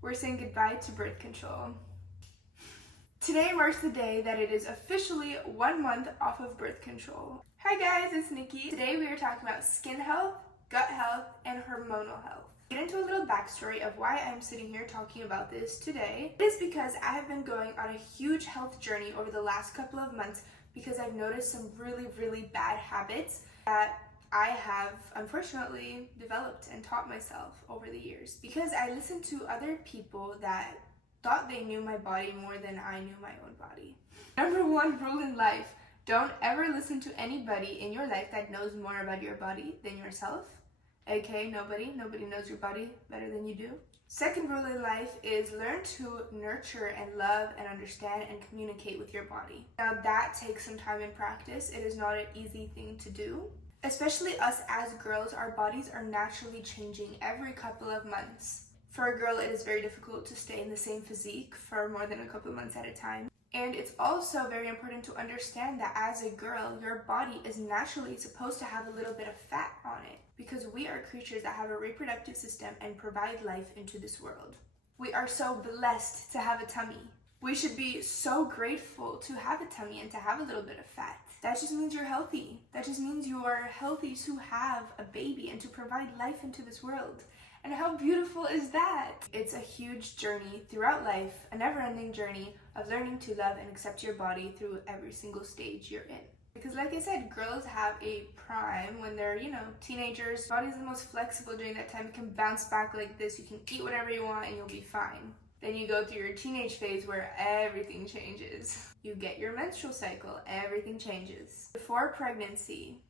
We're saying goodbye to birth control. Today marks the day that it is officially 1 month off of birth control. Hi guys, it's Nikki. Today we are talking about skin health, gut health, and hormonal health. Get into a little backstory of why I'm sitting here talking about this today. It is because I have been going on a huge health journey over the last couple of months because I've noticed some really bad habits that I have unfortunately developed and taught myself over the years because I listened to other people that thought they knew my body more than I knew my own body. Number one rule in life, don't ever listen to anybody in your life that knows more about your body than yourself. Okay, nobody knows your body better than you do. Second rule in life is learn to nurture and love and understand and communicate with your body. Now that takes some time and practice. It is not an easy thing to do. Especially us as girls, our bodies are naturally changing every couple of months. For a girl, it is very difficult to stay in the same physique for more than a couple of months at a time. And it's also very important to understand that as a girl, your body is naturally supposed to have a little bit of fat on it because we are creatures that have a reproductive system and provide life into this world. We are so blessed to have a tummy. We should be so grateful to have a tummy and to have a little bit of fat. That just means you're healthy. That just means you are healthy to have a baby and to provide life into this world. And how beautiful is that? It's a huge journey throughout life, a never-ending journey of learning to love and accept your body through every single stage you're in. Because like I said, girls have a prime when they're, teenagers. Body's the most flexible during that time. It can bounce back like this. You can eat whatever you want and you'll be fine. Then you go through your teenage phase where everything changes. You get your menstrual cycle, everything changes. Before pregnancy,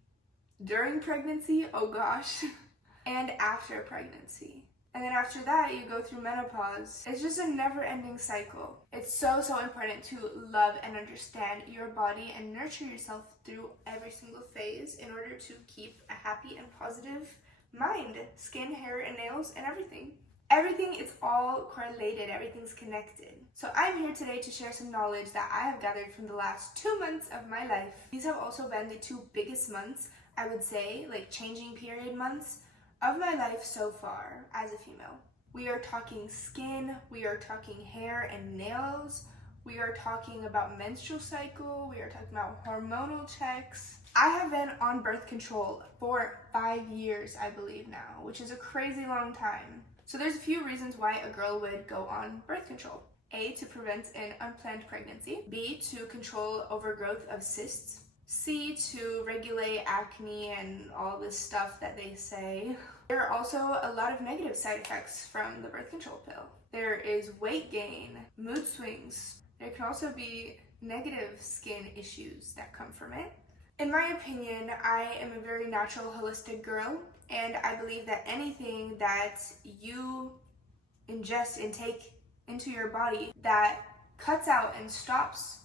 during pregnancy, oh gosh, and after pregnancy. And then after that, you go through menopause. It's just a never-ending cycle. It's so important to love and understand your body and nurture yourself through every single phase in order to keep a happy and positive mind, skin, hair, and nails, and everything. Everything is all correlated, everything's connected. So I'm here today to share some knowledge that I have gathered from the last 2 months of my life. These have also been the 2 biggest months, I would say, like changing period months of my life so far as a female. We are talking skin, we are talking hair and nails, we are talking about menstrual cycle, we are talking about hormonal checks. I have been on birth control for 5 years, I believe now, which is a crazy long time. So there's a few reasons why a girl would go on birth control. A, to prevent an unplanned pregnancy. B, to control overgrowth of cysts. C, to regulate acne and all this stuff that they say. There are also a lot of negative side effects from the birth control pill. There is weight gain, mood swings. There can also be negative skin issues that come from it. In my opinion, I am a very natural, holistic girl, and I believe that anything that you ingest and take into your body that cuts out and stops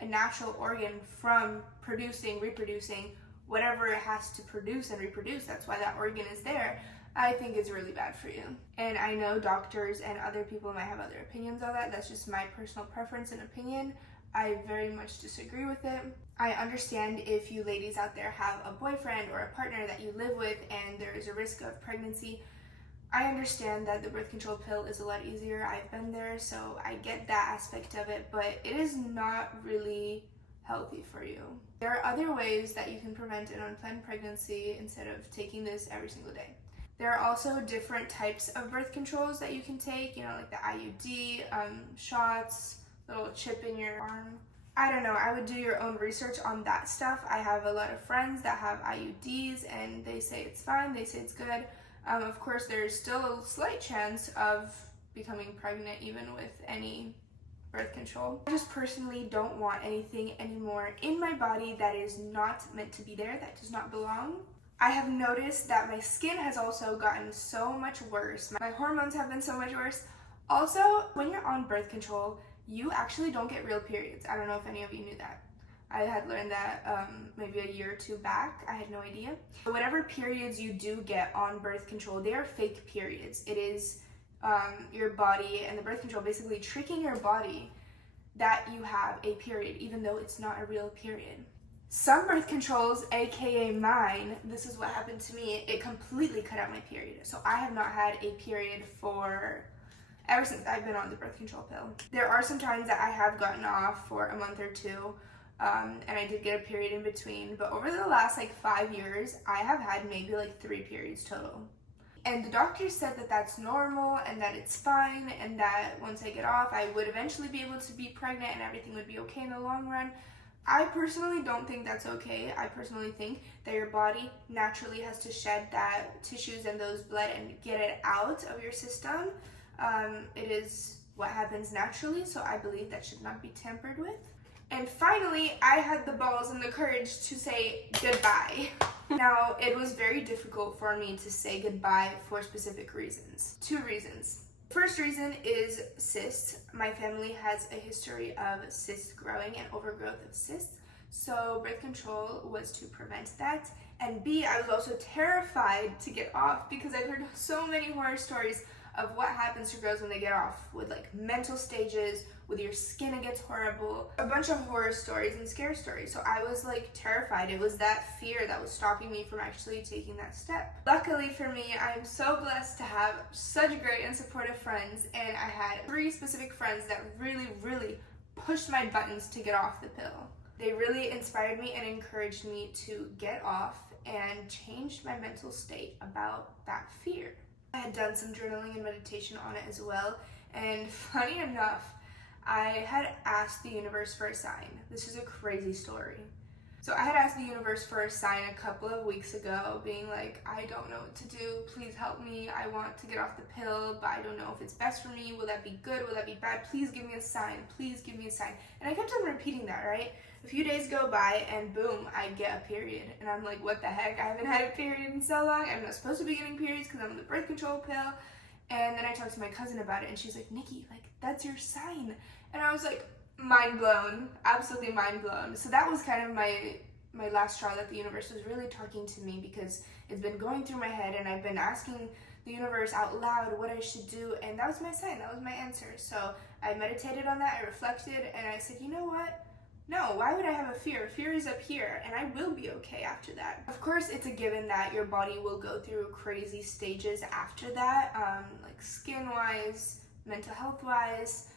a natural organ from reproducing whatever it has to produce and reproduce, that's why that organ is there, I think is really bad for you. And I know doctors and other people might have other opinions on that. That's just my personal preference and opinion. I very much disagree with it. I understand if you ladies out there have a boyfriend or a partner that you live with and there is a risk of pregnancy. I understand that the birth control pill is a lot easier. I've been there, so I get that aspect of it, but it is not really healthy for you. There are other ways that you can prevent an unplanned pregnancy instead of taking this every single day. There are also different types of birth controls that you can take, like the IUD, shots, little chip in your arm. I don't know, I would do your own research on that stuff. I have a lot of friends that have IUDs and they say it's fine, they say it's good. Of course, there's still a slight chance of becoming pregnant even with any birth control. I just personally don't want anything anymore in my body that is not meant to be there, that does not belong. I have noticed that my skin has also gotten so much worse. My hormones have been so much worse. Also, when you're on birth control, you actually don't get real periods. I don't know if any of you knew that. I had learned that maybe a year or 2 back. I had no idea. But whatever periods you do get on birth control, they are fake periods. It is your body and the birth control basically tricking your body that you have a period, even though it's not a real period. Some birth controls, aka mine, this is what happened to me, it completely cut out my period. So I have not had a period for ever since I've been on the birth control pill. There are some times that I have gotten off for a month or two, and I did get a period in between, but over the last like 5 years, I have had maybe like 3 periods total. And the doctor said that that's normal and that it's fine, and that once I get off, I would eventually be able to be pregnant and everything would be okay in the long run. I personally don't think that's okay. I personally think that your body naturally has to shed that tissues and those blood and get it out of your system. It is what happens naturally, so I believe that should not be tampered with. And finally, I had the balls and the courage to say goodbye. Now, it was very difficult for me to say goodbye for specific reasons. 2 reasons. First reason is cysts. My family has a history of cysts growing and overgrowth of cysts, so birth control was to prevent that. And B, I was also terrified to get off because I've heard so many horror stories of what happens to girls when they get off, with like mental stages, with your skin, it gets horrible, a bunch of horror stories and scare stories. So I was like terrified. It was that fear that was stopping me from actually taking that step. Luckily for me, I'm so blessed to have such great and supportive friends, and I had 3 specific friends that really pushed my buttons to get off the pill. They really inspired me and encouraged me to get off and changed my mental state about that fear. I had done some journaling and meditation on it as well, and funny enough, I had asked the universe for a sign. This is a crazy story. So I had asked the universe for a sign a couple of weeks ago, being like, I don't know what to do, please help me, I want to get off the pill, but I don't know if it's best for me, will that be good, will that be bad, please give me a sign, please give me a sign. And I kept on repeating that, right? A few days go by and boom, I get a period. And I'm like, what the heck, I haven't had a period in so long, I'm not supposed to be getting periods because I'm on the birth control pill. And then I talked to my cousin about it, and she's like, Nikki, like, that's your sign. And I was like, mind blown, absolutely mind blown. So that was kind of my last straw, that the universe was really talking to me, because it's been going through my head and I've been asking the universe out loud what I should do, and that was my sign, that was my answer. So I meditated on that, I reflected, and I said, you know what? No, why would I have a fear? Fear is up here, and I will be okay after that. Of course, it's a given that your body will go through crazy stages after that, like skin-wise, mental health-wise.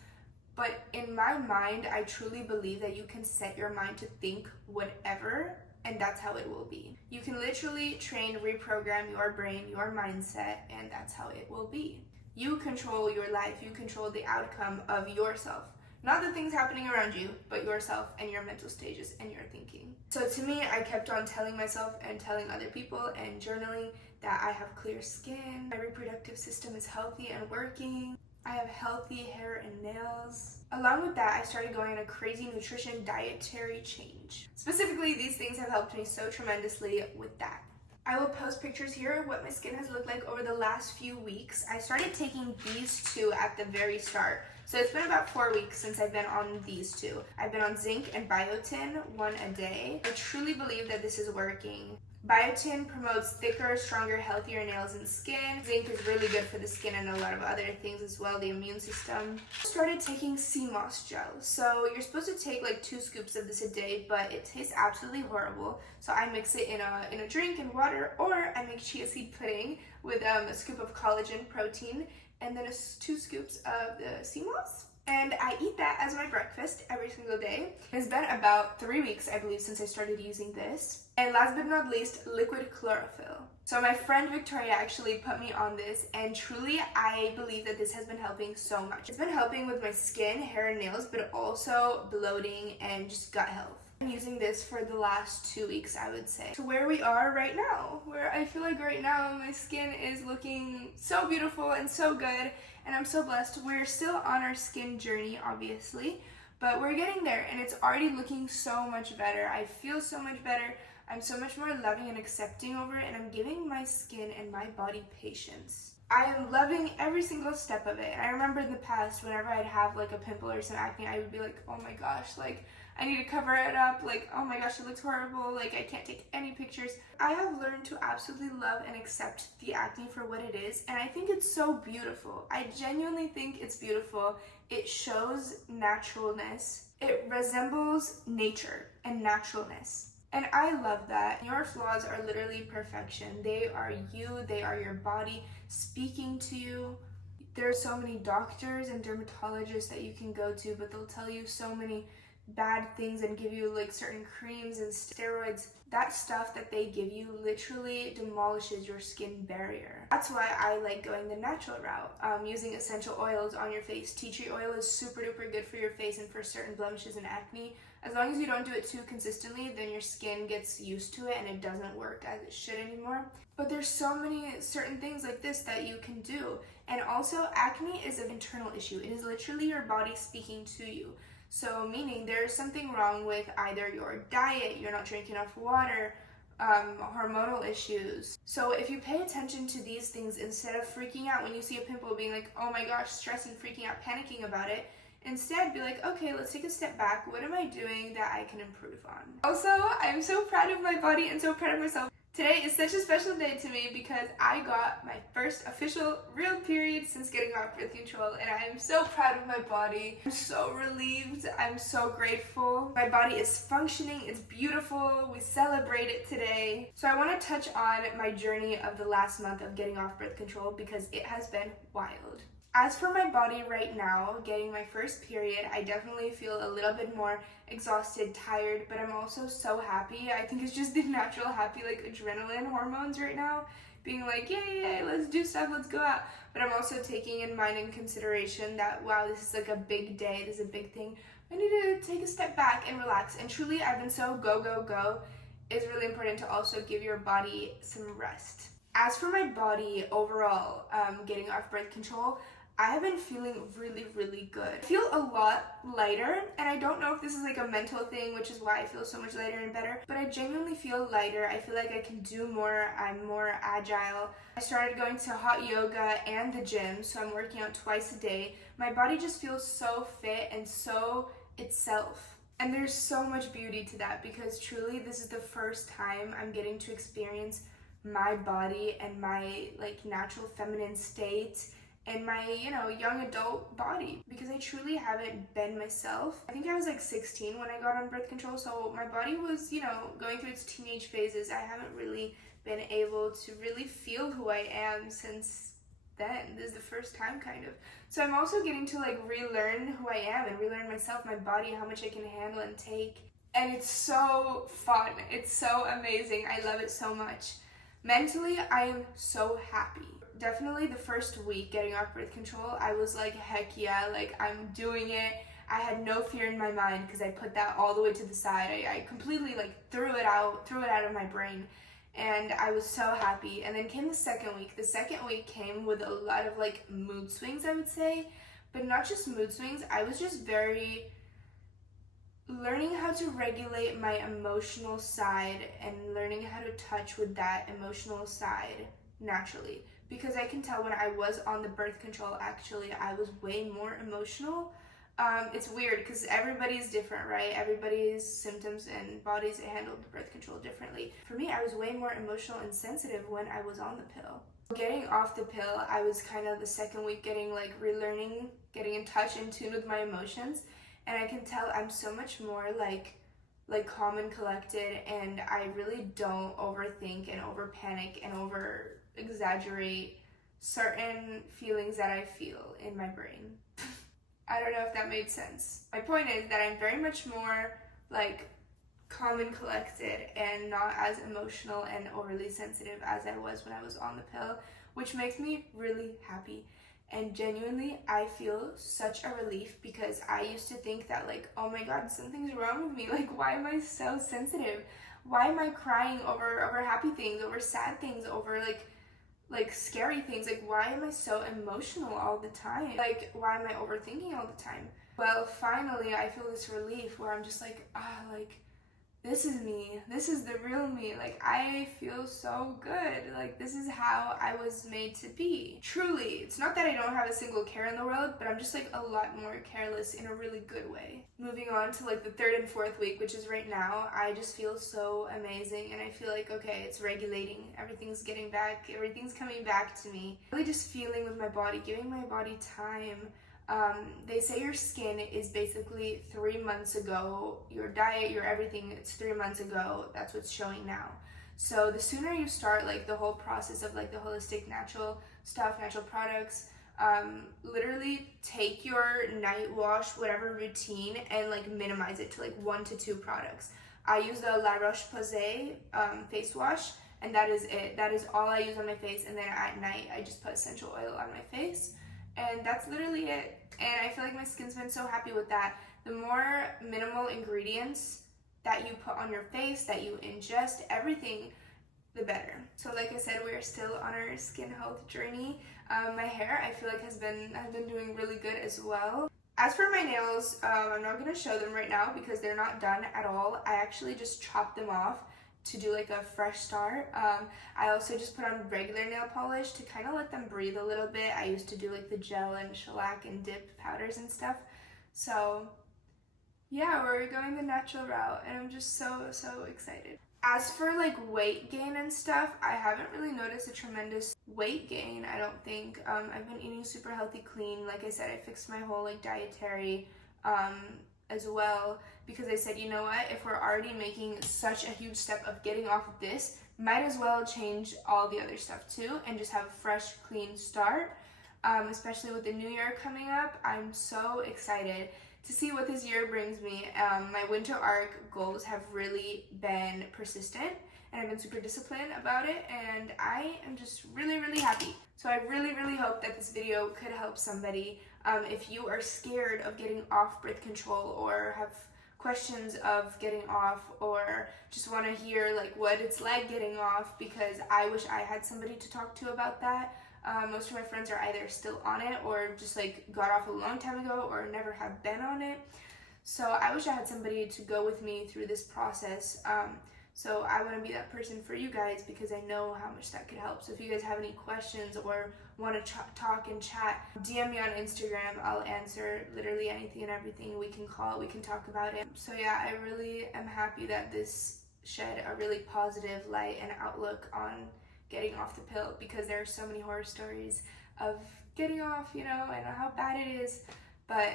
But in my mind, I truly believe that you can set your mind to think whatever, and that's how it will be. You can literally train, reprogram your brain, your mindset, and that's how it will be. You control your life, you control the outcome of yourself. Not the things happening around you, but yourself and your mental stages and your thinking. So to me, I kept on telling myself and telling other people and journaling that I have clear skin, my reproductive system is healthy and working, I have healthy hair and nails. Along with that, I started going on a crazy nutrition dietary change. Specifically, these things have helped me so tremendously with that. I will post pictures here of what my skin has looked like over the last few weeks. I started taking these 2 at the very start. So it's been about 4 weeks since I've been on these 2. I've been on zinc and biotin, 1 a day. I truly believe that this is working. Biotin promotes thicker, stronger, healthier nails and skin. Zinc is really good for the skin and a lot of other things as well, the immune system. I started taking sea moss gel. So you're supposed to take like 2 scoops of this a day, but it tastes absolutely horrible. So I mix it in a drink and water, or I make chia seed pudding with a scoop of collagen protein and then 2 scoops of the sea moss. And I eat that as my breakfast every single day. It's been about 3 weeks, I believe, since I started using this. And last but not least, liquid chlorophyll. So my friend Victoria actually put me on this, and truly I believe that this has been helping so much. It's been helping with my skin, hair, and nails, but also bloating and just gut health. I'm using this for the last 2 weeks, I would say. To where we are right now, where I feel like right now my skin is looking so beautiful and so good, and I'm so blessed. We're still on our skin journey, obviously, but we're getting there, and it's already looking so much better. I feel so much better. I'm so much more loving and accepting over it, and I'm giving my skin and my body patience. I am loving every single step of it. I remember in the past, whenever I'd have like a pimple or some acne, I would be like, oh my gosh, like I need to cover it up, like oh my gosh, it looks horrible, like I can't take any pictures. I have learned to absolutely love and accept the acne for what it is, and I think it's so beautiful. I genuinely think it's beautiful. It shows naturalness. It resembles nature and naturalness. And I love that. Your flaws are literally perfection. They are you, they are your body speaking to you. There are so many doctors and dermatologists that you can go to, but they'll tell you so many bad things and give you like certain creams and steroids. That stuff that they give you literally demolishes your skin barrier. That's why I like going the natural route, using essential oils on your face. Tea tree oil is super duper good for your face and for certain blemishes and acne. As long as you don't do it too consistently, then your skin gets used to it and it doesn't work as it should anymore. But there's so many certain things like this that you can do. And also, acne is an internal issue. It is literally your body speaking to you. So meaning there's something wrong with either your diet, you're not drinking enough water, hormonal issues. So if you pay attention to these things instead of freaking out when you see a pimple, being like, oh my gosh, stressing, freaking out, panicking about it, instead be like, okay, let's take a step back. What am I doing that I can improve on? Also, I'm so proud of my body and so proud of myself. Today is such a special day to me because I got my first official real period since getting off birth control, and I am so proud of my body. I'm so relieved. I'm so grateful. My body is functioning. It's beautiful. We celebrate it today. So I want to touch on my journey of the last month of getting off birth control because it has been wild. As for my body right now, getting my first period, I definitely feel a little bit more exhausted, tired, but I'm also so happy. I think it's just the natural happy, like adrenaline hormones right now, being like, yay, let's do stuff, let's go out. But I'm also taking in mind and consideration that, wow, this is like a big day, this is a big thing. I need to take a step back and relax. And truly, I've been so go, go, go. It's really important to also give your body some rest. As for my body overall, getting off birth control, I have been feeling really, really good. I feel a lot lighter, and I don't know if this is like a mental thing, which is why I feel so much lighter and better, but I genuinely feel lighter. I feel like I can do more. I'm more agile. I started going to hot yoga and the gym, so I'm working out twice a day. My body just feels so fit and so itself. And there's so much beauty to that because truly this is the first time I'm getting to experience my body and my like natural feminine state and my, young adult body, because I truly haven't been myself. I think I was like 16 when I got on birth control, so my body was, going through its teenage phases. I haven't really been able to really feel who I am since then. This is the first time kind of. So I'm also getting to like relearn who I am and relearn myself, my body, how much I can handle and take. And it's so fun. It's so amazing. I love it so much. Mentally, I am so happy. Definitely the first week getting off birth control, I was like, heck yeah, like I'm doing it. I had no fear in my mind because I put that all the way to the side. I completely like threw it out of my brain, and I was so happy. And then came the second week. The second week came with a lot of like mood swings, I would say, but not just mood swings. I was just very learning how to regulate my emotional side and learning how to touch with that emotional side naturally. Because I can tell when I was on the birth control, actually, I was way more emotional. It's weird because everybody's different, right? Everybody's symptoms and bodies handle the birth control differently. For me, I was way more emotional and sensitive when I was on the pill. Getting off the pill, I was kind of the second week getting like relearning, getting in touch, in tune with my emotions. And I can tell I'm so much more like calm and collected, and I really don't overthink and over panic and over exaggerate certain feelings that I feel in my brain. I don't know if that made sense. My point is that I'm very much more like calm and collected and not as emotional and overly sensitive as I was when I was on the pill, which makes me really happy. And genuinely, I feel such a relief because I used to think that like, oh my god, something's wrong with me. Like, why am I so sensitive? Why am I crying over happy things, over sad things, over like scary things? Like, why am I so emotional all the time? Like, why am I overthinking all the time? Well, finally, I feel this relief where I'm just like, this is me. This is the real me. Like, I feel so good. Like, this is how I was made to be. Truly, it's not that I don't have a single care in the world, but I'm just like a lot more careless in a really good way. Moving on to like the third and fourth week, which is right now, I just feel so amazing, and I feel like, okay, it's regulating. Everything's getting back. Everything's coming back to me. Really just feeling with my body, giving my body time. They say your skin is basically 3 months ago. Your diet, your everything, it's 3 months ago. That's what's showing now. So the sooner you start like the whole process of like the holistic natural stuff, natural products, literally take your night wash, whatever routine, and like minimize it to like 1 to 2 products. I use the La Roche-Posay face wash, and that is it. That is all I use on my face, and then at night I just put essential oil on my face, and that's literally it. And I feel like my skin's been so happy with that. The more minimal ingredients that you put on your face, that you ingest, everything, the better. So like I said, we're still on our skin health journey. My hair, I feel like has been doing really good as well. As for my nails, I'm not going to show them right now because they're not done at all. I actually just chopped them off to do like a fresh start. I also just put on regular nail polish to kind of let them breathe a little bit. I used to do like the gel and shellac and dip powders and stuff. So yeah, we're going the natural route, and I'm just so excited. As for like weight gain and stuff, I haven't really noticed a tremendous weight gain, I don't think. I've been eating super healthy, clean. Like I said, I fixed my whole like dietary as well, because I said, you know what, if we're already making such a huge step of getting off of this, might as well change all the other stuff too and just have a fresh, clean start. Especially with the new year coming up, I'm so excited to see what this year brings me. My winter arc goals have really been persistent, and I've been super disciplined about it, and I am just really happy. So I really hope that this video could help somebody. If you are scared of getting off birth control, or have questions of getting off, or just want to hear like what it's like getting off, because I wish I had somebody to talk to about that. Most of my friends are either still on it or just like got off a long time ago or never have been on it. So I wish I had somebody to go with me through this process. So I want to be that person for you guys, because I know how much that could help. So if you guys have any questions or want to talk and chat, DM me on Instagram. I'll answer literally anything and everything. We can call, we can talk about it. So yeah, I really am happy that this shed a really positive light and outlook on getting off the pill, because there are so many horror stories of getting off, you know, and how bad it is. But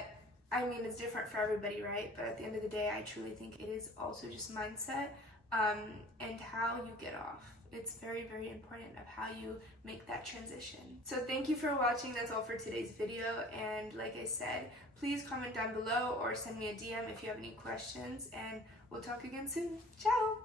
I mean, it's different for everybody, right? But at the end of the day, I truly think it is also just mindset, and how you get off. It's very important of how you make that transition. So thank you for watching. That's all for today's video. And like I said, please comment down below or send me a DM if you have any questions, and we'll talk again soon. Ciao!